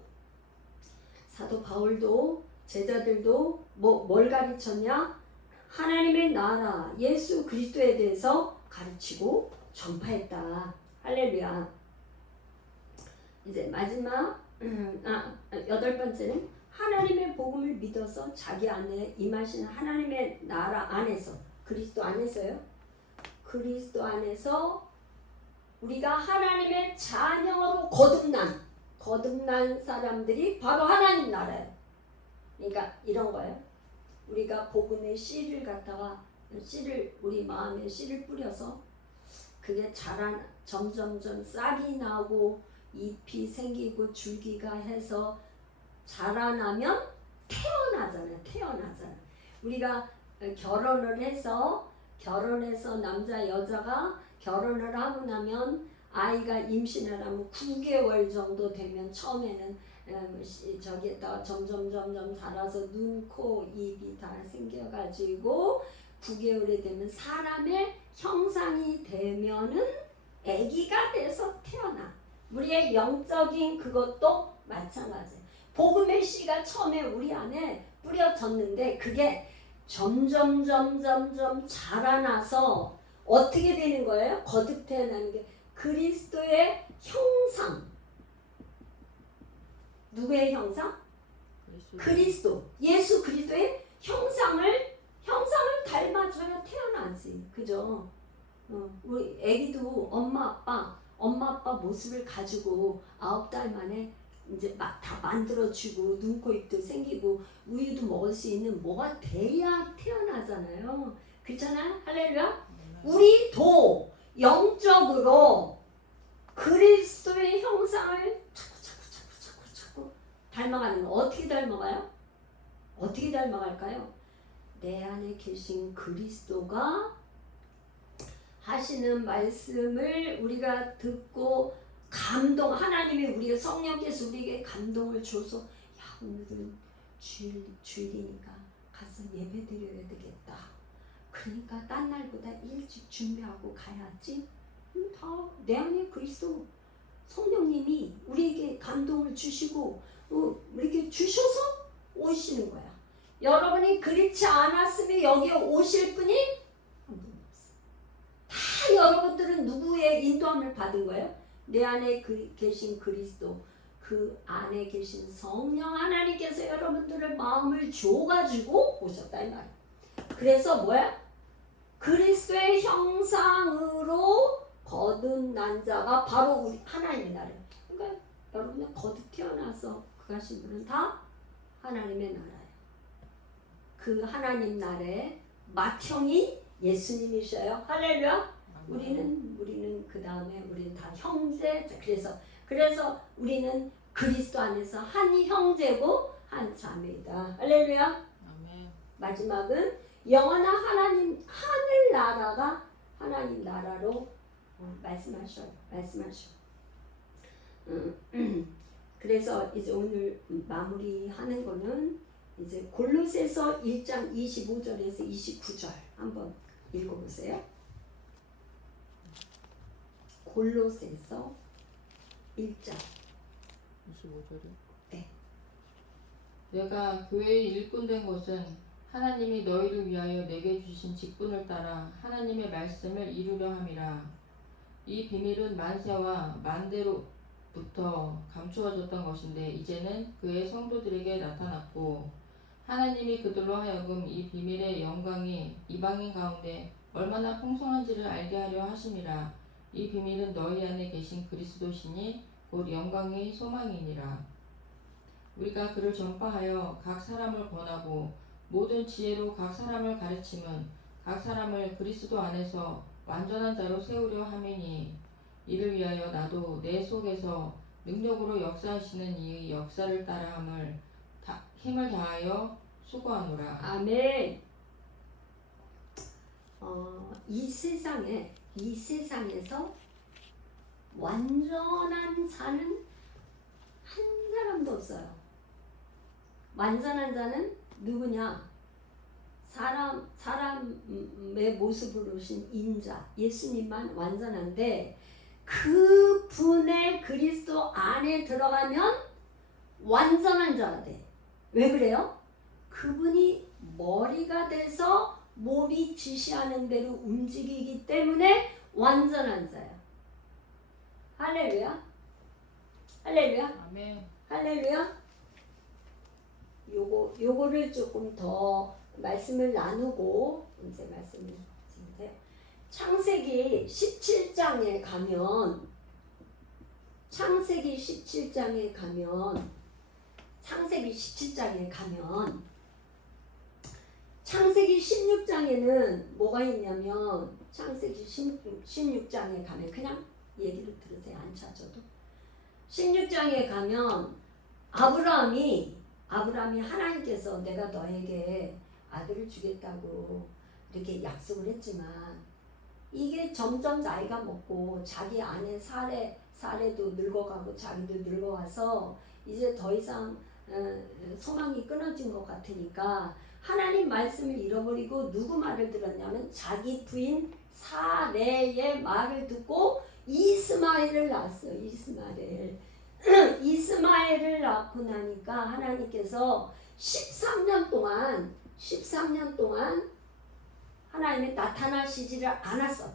바울도 제자들도 뭘 가르쳤냐? 하나님의 나라 예수 그리스도에 대해서 가르치고 전파했다. 할렐루야. 이제 마지막 8번째는 하나님의 복음을 믿어서 자기 안에 임하시는 하나님의 나라 안에서 그리스도 안에서요. 그리스도 안에서 우리가 하나님의 자녀로 거듭난 사람들이 바로 하나님 나라예요. 그러니까 이런 거예요. 우리가 복음의 씨를 갖다가 우리 마음에 씨를 뿌려서 그게 점점점 싹이 나고 잎이 생기고 줄기가 해서 자라나면 태어나잖아요. 우리가 결혼해서 남자 여자가 결혼을 하고 나면 아이가 임신을 하면 9개월 정도 되면 처음에는 저기에다가 점점 자라서 눈, 코, 입이 다 생겨가지고 9개월이 되면 사람의 형상이 되면은 아기가 돼서 태어나. 우리의 영적인 그것도 마찬가지예요. 복음의 씨가 처음에 우리 안에 뿌려졌는데 그게 점점 자라나서 어떻게 되는 거예요? 거듭 태어나는 게 그리스도의 형상, 누구의 형상? 그리스도. 그리스도. 예수 그리스도의 형상을 닮아줘야 태어나지. 그죠? 우리 애기도 엄마 아빠 모습을 가지고 9달 만에 이제 다 만들어주고 눈, 코, 입도 생기고 우유도 먹을 수 있는 뭐가 돼야 태어나잖아요. 그렇잖아요? 할렐루야? 우리도 영적으로 그리스도의 형상을 자꾸 닮아가는 거. 어떻게 닮아가요? 어떻게 닮아갈까요? 내 안에 계신 그리스도가 하시는 말씀을 우리가 듣고 감동, 하나님이 우리가 성령께서 우리에게 감동을 줘서 야 오늘은 주일이니까 가서 예배 드려야 되겠다. 그러니까 딴 날보다 일찍 준비하고 가야지. 다 내 안에 그리스도 성령님이 우리에게 감동을 주시고 이렇게 주셔서 오시는 거야. 여러분이 그렇지 않았으면 여기에 오실 분이 한 분 없어. 다 여러분들은 누구의 인도함을 받은 거예요? 내 안에 계신 그리스도, 그 안에 계신 성령 하나님께서 여러분들의 마음을 줘가지고 오셨다 이 말이에요. 그래서 뭐야? 그리스도의 형상으로 거듭난 자가 바로 우리 하나님의 나라예요. 그러니까 여러분은 거듭 태어나서 그 가신 분은 다 하나님의 나라예요. 그 하나님 나라의 맏형이 예수님이셔요. 할렐루야. 우리는 그 다음에 우리는 다 형제. 그래서 우리는 그리스도 안에서 한 형제고 한 자매이다. 할렐루야. 아멘. 마지막은 영원한 하나님 하늘 나라가 하나님 나라로 말씀하셔. 그래서 이제 오늘 마무리하는 거는 이제 골로새서 1장 25절에서 29절 한번 읽어보세요. 골로새서 1장 25절이요? 네. 내가 교회의 일꾼 된 것은 하나님이 너희를 위하여 내게 주신 직분을 따라 하나님의 말씀을 이루려 함이라. 이 비밀은 만세와 만대로부터 감추어졌던 것인데 이제는 그의 성도들에게 나타났고 하나님이 그들로 하여금 이 비밀의 영광이 이방인 가운데 얼마나 풍성한지를 알게 하려 하심이라. 이 비밀은 너희 안에 계신 그리스도시니 곧 영광의 소망이니라. 우리가 그를 전파하여 각 사람을 권하고 모든 지혜로 각 사람을 가르침은 각 사람을 그리스도 안에서 완전한 자로 세우려 함이니 이를 위하여 나도 내 속에서 능력으로 역사하시는 이의 역사를 따라함을 힘을 다하여 수고하노라. 아멘. 이 세상에서 완전한 자는 한 사람도 없어요. 완전한 자는 누구냐? 사람의 모습으로 오신 인자 예수님만 완전한데 그 분의 그리스도 안에 들어가면 완전한 자가 돼. 왜 그래요? 그분이 머리가 돼서 몸이 지시하는 대로 움직이기 때문에 완전한 자야. 할렐루야. 할렐루야. 아멘. 할렐루야. 요거를 조금 더 말씀을 나누고 이제 말씀을 드리세요. 창세기 17장에 가면 창세기 17장에 가면 창세기 16장에는 뭐가 있냐면 창세기 16장에 가면 그냥 얘기를 들으세요. 안 찾아도 16장에 가면 아브라함이 하나님께서 내가 너에게 아들을 주겠다고 이렇게 약속을 했지만 이게 점점 나이가 먹고 자기 아내 사례도 늙어가고 자기도 늙어와서 이제 더 이상 소망이 끊어진 것 같으니까 하나님 말씀을 잃어버리고 누구 말을 들었냐면 자기 부인 사레의 말을 듣고 이스마엘을 낳았어요. 이스마엘을 낳고 나니까 하나님께서 13년 동안 하나님이 나타나시지를 않았어.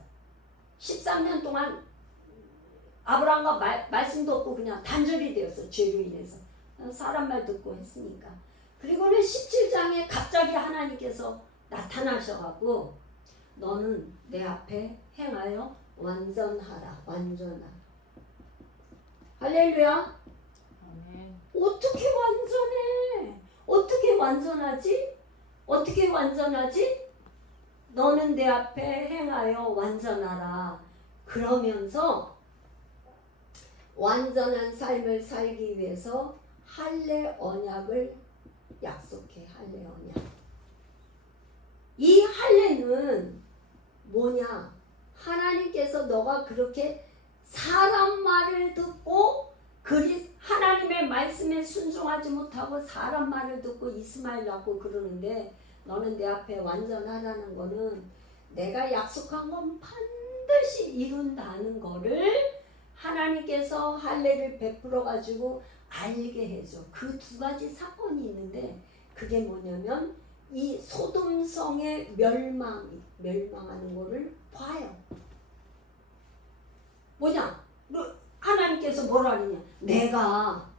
13년 동안 아브라함과 말씀도 없고 그냥 단절이 되었어. 죄로 인해서. 사람 말 듣고 했으니까. 그리고는 17장에 갑자기 하나님께서 나타나셔가지고 너는 내 앞에 행하여 완전하라. 완전하라. 할렐루야. 아멘. 어떻게 완전해? 어떻게 완전하지? 어떻게 완전하지? 너는 내 앞에 행하여 완전하라. 그러면서 완전한 삶을 살기 위해서 할례 언약을 약속해. 할례 언약. 이 할례는 뭐냐? 하나님께서 너가 그렇게 사람 말을 듣고 하나님의 말씀에 순종하지 못하고 사람 말을 듣고 이스마엘 낳고 그러는데 너는 내 앞에 완전하라는 거는 내가 약속한 건 반드시 이룬다는 거를 하나님께서 할례를 베풀어 가지고 알게 해줘. 그 두 가지 사건이 있는데 그게 뭐냐면 이 소돔성의 멸망하는 거를 봐요. 뭐냐? 하나님께서 뭐라 하느냐? 내가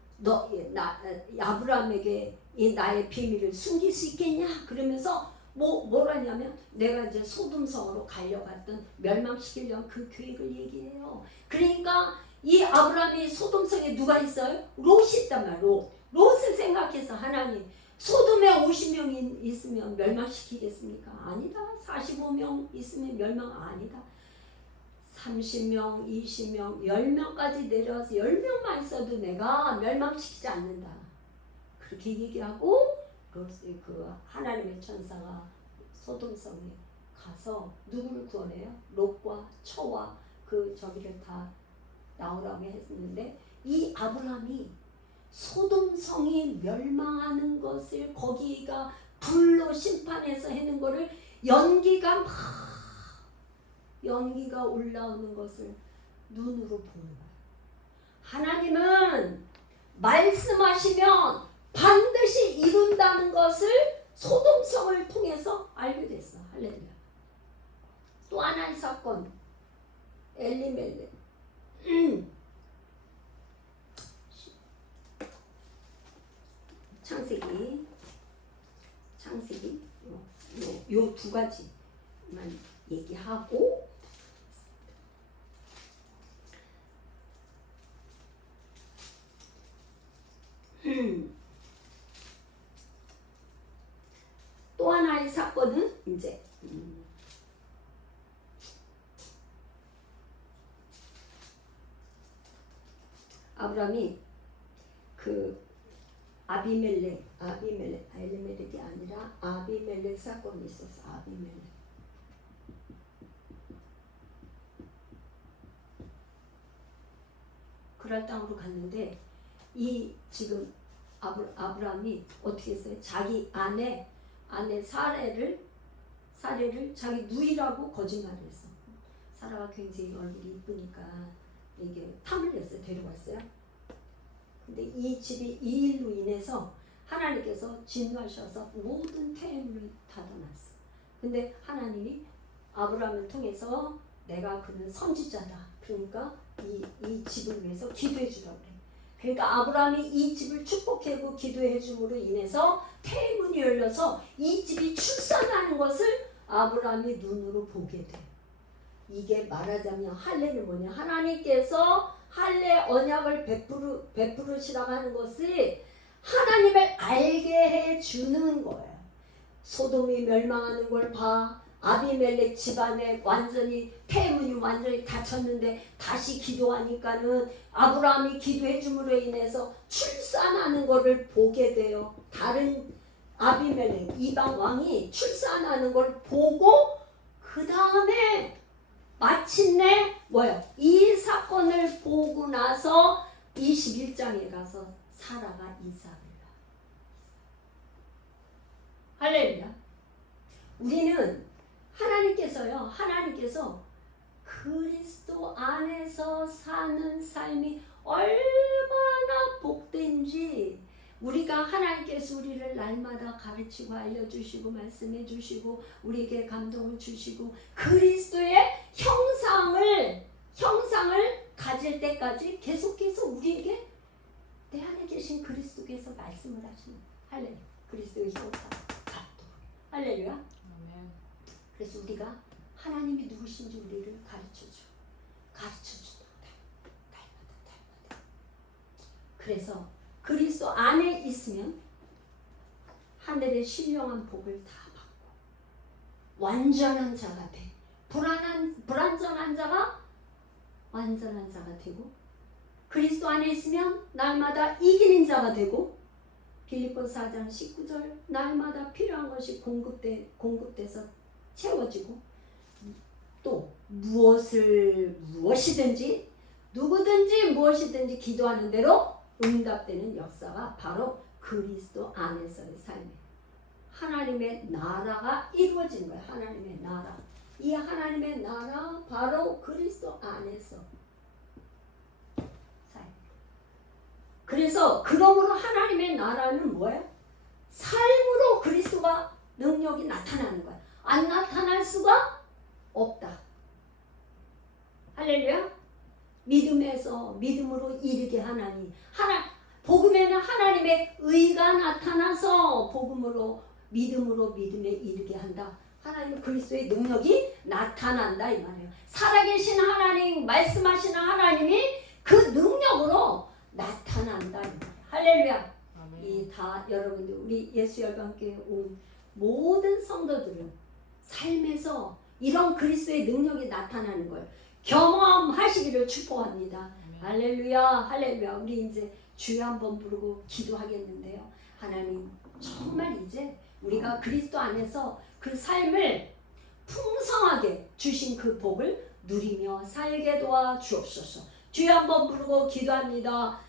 아브라함에게 이 나의 비밀을 숨길 수 있겠냐? 그러면서 뭐라냐면 내가 이제 소돔성으로 가려갔던 멸망시키려는 그 계획을 얘기해요. 그러니까 이 아브라함이 소돔성에 누가 있어요? 롯이 있단 말이야. 롯을 생각해서 하나님 소돔에 50명이 있으면 멸망시키겠습니까? 아니다. 45명 있으면 멸망 아니다. 30명, 20명, 10명까지 내려와서 10명만 있어도 내가 멸망시키지 않는다. 그렇게 얘기하고 그 하나님의 천사가 소돔성에 가서 누구를 구원해요? 롯과 처와 그 저기를 다 나오라고 했는데 이 아브라함이 소돔성이 멸망하는 것을 거기가 불로 심판해서 하는 거를 연기가 올라오는 것을 눈으로 보는 거예요. 하나님은 말씀하시면 반드시 이룬다는 것을 소돔성을 통해서 알게 됐어. 할렐루야. 또 하나의 사건, 엘리멜렉. 창세기 요 두 가지만 얘기하고 또 하나의 사건은 이제 아브라함이 그 엘리멜렉이 아니라 아비멜렉 사건이 있었어. 아비멜렉. 그랄 땅으로 갔는데 이 지금 아브라함이 어떻게 했어요? 자기 아내 사례를 자기 누이라고 거짓말을 했어. 사라가 굉장히 얼굴이 이쁘니까 이게 탐을 냈어요. 데려갔어요. 근데 이 집이 이 일로 인해서 하나님께서 진노하셔서 모든 태물을 닫아놨어. 근데 하나님이 아브라함을 통해서 내가 그는 선지자다. 그러니까 이 집을 위해서 기도해 주라고 그래. 그러니까 아브라함이 이 집을 축복하고 기도해 줌으로 인해서 태문이 열려서 이 집이 출산하는 것을 아브라함이 눈으로 보게 돼. 이게 말하자면 할례는 뭐냐? 하나님께서 할례 언약을 베푸르시라고 하는 것이 하나님을 알게 해주는 거예요. 소돔이 멸망하는 걸 봐. 아비멜렉 집안에 태문이 완전히 닫혔는데 다시 기도하니까는 아브라함이 기도해 줌으로 인해서 출산하는 것을 보게 돼요. 다른 아비멜렉 이방 왕이 출산하는 걸 보고 그 다음에 마침내 이 사건을 보고 나서 21장에 가서 사라가 이삭을 낳아. 할렐루야. 우리는 하나님께서 그리스도 안에서 사는 삶이 얼마나 복된지 우리가 하나님께서 우리를 날마다 가르치고 알려주시고 말씀해 주시고 우리에게 감동을 주시고 그리스도의 형상을 가질 때까지 계속해서 우리에게 내 안에 계신 그리스도께서 말씀을 하시는 할렐루야. 그리스도의 형상 같도록 할렐루야. 아멘. 그래서 우리가 하나님이 누구신지 우리를 가르쳐줘. 가르쳐준다. 닮아다. 그래서 그리스도 안에 있으면 하늘의 신령한 복을 다 받고 완전한 자가 돼. 불완전한 자가 완전한 자가 되고 그리스도 안에 있으면 날마다 이기는 자가 되고 빌립보서 4장 19절 날마다 필요한 것이 공급돼서 채워지고 또 무엇이든지 누구든지 무엇이든지 기도하는 대로 응답되는 역사가 바로 그리스도 안에서의 삶이에요. 하나님의 나라가 이루어진 거예요. 하나님의 나라. 이 하나님의 나라 바로 그리스도 안에서 삶. 그래서 그러므로 하나님의 나라는 뭐예요? 삶으로 그리스도가 능력이 나타나는 거야. 안 나타날 수가 없다. 할렐루야. 믿음으로 이르게 하나니 복음에는 하나님의 의가 나타나서 믿음으로 믿음에 이르게 한다. 하나님 그리스도의 능력이 나타난다 이 말이에요. 살아계신 하나님, 말씀하시는 하나님이 그 능력으로 나타난다 이 말이에요. 할렐루야. 이 다 여러분들 우리 예수 열방교회 온 모든 성도들은 삶에서 이런 그리스도의 능력이 나타나는 걸 경험하시기를 축복합니다. 할렐루야, 할렐루야. 우리 이제 주여 한번 부르고 기도하겠는데요. 하나님 정말 이제 우리가 그리스도 안에서 그 삶을 풍성하게 주신 그 복을 누리며 살게 도와 주옵소서. 주여 한번 부르고 기도합니다.